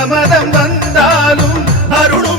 பிரமதம் வந்தாலும் அருளும்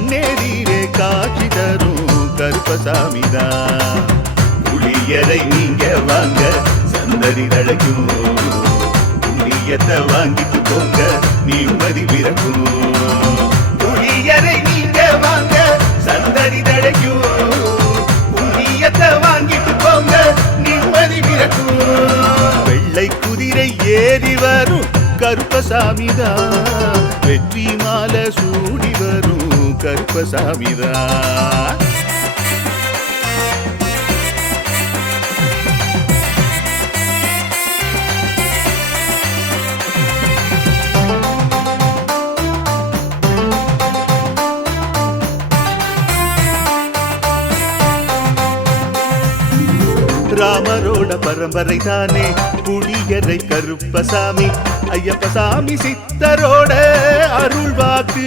கண்ணெதிரே காட்சி தரும் கருப்பசாமிதா. புளியரை நீங்க வாங்க சந்ததி தழைக்கும் புளியத்தை வாங்கிட்டு போங்க நிம்மதி பிறக்கும் புளியரை நீங்க வாங்க சந்ததி தழைக்கும் புண்ணியத்தை வாங்கிட்டு போங்க நிம்மதி பிறக்கும் வெள்ளை குதிரை ஏறி வரும் கருப்பசாமிதான் வெற்றி மாலை சூடி வரும் கருப்பசாமிதான் ராமரோட பரம்பரை தானே புளியரை கருப்பசாமி ஐயப்பசாமி சித்தரோட அருள் வாக்கு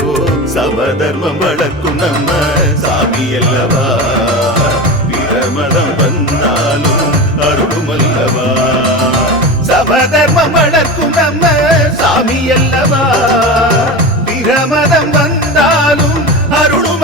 சமதர்மம் வளர்க்கும் நம்ம சாமி அல்லவா? பிரமதம் வந்தாலும் அருளும் அல்லவா? சமதர்மம் வளர்க்கும் நம்ம சாமி அல்லவா? பிரமதம் வந்தாலும் அருளும்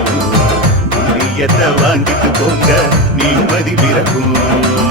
புளியத்தை வாங்கிட்டு போங்க. நிம்மதி பிறக்கும்.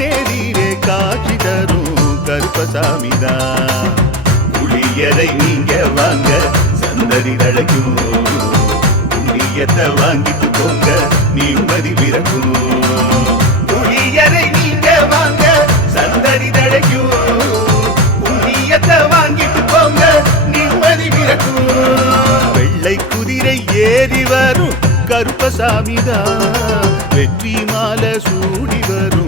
கண்ணெதிரே காட்சி தரும் கருப்பசாமிதா. புளியரை நீங்க வாங்க சந்ததி தழைக்கும் புளியத்தை வாங்கிட்டு போங்க நிம்மதி பிறக்கும். புளியரை நீங்க வாங்க சந்ததி தழைக்கும் புண்ணியத்தை வாங்கிட்டு போங்க நிம்மதி பிறக்கும். வெள்ளை குதிரை ஏறி வரும் கருப்பசாமிதான் வெற்றி மாலை சூடி வரும்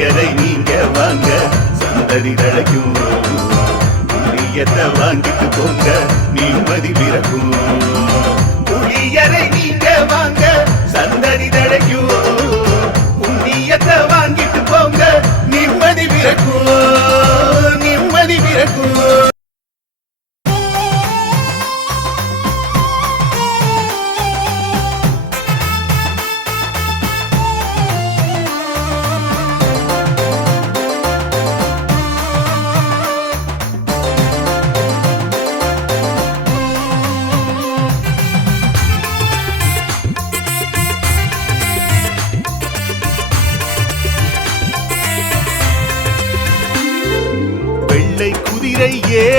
புளியரை நீங்க வாங்க? சந்ததி தழைக்கும் புளியத்தை வாங்கிட்டு போங்க. நிம்மதி பிறக்கும். புளியரை நீங்க வாங்க. சந்ததி தழைக்கும்